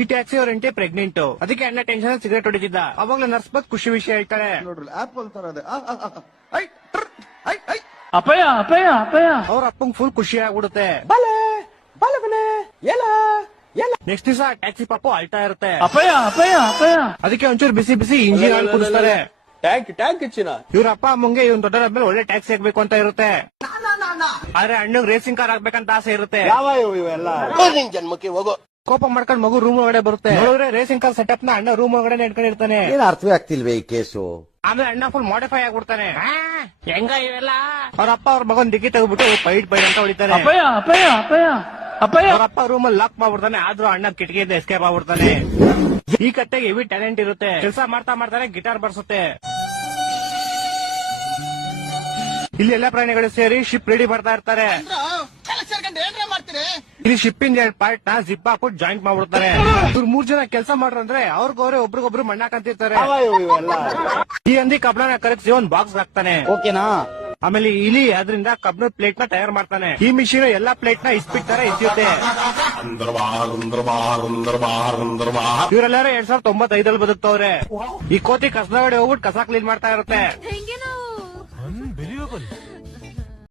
ಈ ಟ್ಯಾಕ್ಸಿ ಅವ್ರ ಹೆಂಡತಿ ಪ್ರೆಗ್ನೆಂಟ್, ಅದಕ್ಕೆ ಅಣ್ಣ ಟೆನ್ಷನ್ ಸಿಗರೇಟ್ ಹೊಡಿತಿದ್ದ. ಅವಾಗ್ಲೇ ನರ್ಸ್ ಬಂದ್ ಖುಷಿ ವಿಷಯ ಹೇಳ್ತಾರೆ. ನೋಡ್ರಿ ಆಪಲ್ ತರ ಇದೆ. ಅಪ್ಪಯ್ಯ ಅಪ್ಪಯ್ಯ ಅಪ್ಪಯ್ಯ. ಅವ್ರ ಅಪ್ಪಂಗ್ ಫುಲ್ ಖುಷಿ ಆಗ್ಬಿಡುತ್ತೆ. ನೆಕ್ಸ್ಟ್ ದಿವಸ ಟ್ಯಾಕ್ಸಿ ಪಾಪು ಅಳ್ತಾ ಇರುತ್ತೆ. ಅಪ್ಪಯ್ಯ ಅಪ್ಪಯ್ಯ ಅಪ್ಪಯ್ಯ. ಅದಕ್ಕೆ ಒಂಚೂರು ಬಿಸಿ ಬಿಸಿ ಇಂಜಿನ್ ಹಾಲು ಕುಡಿಸ್ತಾರೆ. ಟ್ಯಾಂಕ್ ಇಚ್ಚಿನ ಇವ್ರ ಅಪ್ಪ ಅಮ್ಮಂಗೆ ಇವ್ನ ದೊಡ್ಡ ಮೇಲೆ ಒಳ್ಳೆ ಟ್ಯಾಕ್ಸಿ ಆಗ್ಬೇಕು ಅಂತ ಇರುತ್ತೆ. ಆದ್ರೆ ಅಣ್ಣಗ್ ರೇಸಿಂಗ್ ಕಾರ್ ಆಗ್ಬೇಕಂತ ಆಸೆ ಇರುತ್ತೆ. ಯಾವ ಇವೆಲ್ಲ ಜನ್ಮಕ್ಕೆ ಹೋಗೋ. ಕೋಪ ಮಾಡ್ಕೊಂಡ್ ಮಗು ರೂಮ್ ಒಳಗಡೆ ಬರುತ್ತೆ. ನೋಡಿದ್ರೆ ರೇಸಿಂಗ್ ಕಾರ್ ಸೆಟಪ್ ನ ಅಣ್ಣ ರೂಮ್ ಒಳಗಡೆ ಇಟ್ಕೊಂಡಿರ್ತಾನೆ. ಏನ್ ಅರ್ಥವೇ ಆಗ್ತಿಲ್ವೇ ಈ ಕೇಸು? ಆಮೇಲೆ ಅಣ್ಣ ಫುಲ್ ಮಾಡಿಫೈ ಆಗ್ಬಿಡ್ತಾನೆ. ಹೆಂಗ ಇವೆಲ್ಲ ಅವ್ರ ಅಪ್ಪ ಅವ್ರ ಮಗನ್ ಡಿಕ್ಕಿ ತೆಗೆದ್ಬಿಟ್ಟು ಪೈಡ್ ಅಂತ ಹೊಡಿತಾರೆ. ಅಪ್ಪಯ್ಯ ಅಪ್ಪಯ್ಯ ಅಪ್ಪಯ್ಯ ಅಪ್ಪಯ್ಯ. ಅವ್ರ ಅಪ್ಪ ರೂಮ್ ಅಲ್ಲಿ ಲಾಕ್ ಮಾಡ್ಬಿಡ್ತಾನೆ. ಆದ್ರೂ ಅಣ್ಣ ಕಿಟಕಿಯಿಂದ ಎಸ್ಕೇಪ್ ಆಗ್ಬಿಡ್ತಾನೆ. ಈ ಕತ್ತೆಗೆ ಹೆವಿ ಟ್ಯಾಲೆಂಟ್ ಇರುತ್ತೆ. ಕೆಲಸ ಮಾಡ್ತಾ ಮಾಡ್ತಾನೆ ಗಿಟಾರ್ ಬರ್ಸುತ್ತೆ. ಇಲ್ಲಿ ಎಲ್ಲಾ ಪ್ರಾಣಿಗಳು ಸೇರಿ ಶಿಪ್ ರೆಡಿ ಮಾಡ್ತಾ ಇರ್ತಾರೆ. ಇಲ್ಲಿ ಶಿಪ್ಪಿಂದ 2 ಪಾರ್ಟ್ ನ ಜಿಪ್ ಹಾಕ್ಬಿಟ್ಟು ಜಾಯಿಂಟ್ ಮಾಡ್ಬಿಡ್ತಾರೆ. ಇವ್ರು 3 ಜನ ಕೆಲಸ ಮಾಡ್ರಂದ್ರೆ ಅವ್ರಿಗವ್ರೆ ಒಬ್ರಿಗೊಬ್ರು ಮಣ್ಣಾಕಂತಿರ್ತಾರೆ. ಈ ಹಂದಿ ಕಬ್ಣನ ಕರಗಿಸಿ ಒಂದ್ ಬಾಕ್ಸ್ ಹಾಕ್ತಾನೆ. ಓಕೆನಾ? ಆಮೇಲೆ ಇಲಿ ಅದರಿಂದ ಕಬ್ಣದ ಪ್ಲೇಟ್ ನ ತಯಾರು ಮಾಡ್ತಾನೆ. ಈ ಮಿಷಿನ್ ಎಲ್ಲಾ ಪ್ಲೇಟ್ ನ ಇಸ್ಪಿಟ್ ತರ ಎತ್ತಿಯುತ್ತೆ. ಇವರೆಲ್ಲಾರು 2095 ಬದುಕ್ತವ್ರೆ. ಈ ಕೋತಿ ಕಸದ ಒಳಗಡೆ ಹೋಗ್ಬಿಟ್ಟು ಕಸ ಕ್ಲೀನ್ ಮಾಡ್ತಾ ಇರುತ್ತೆ.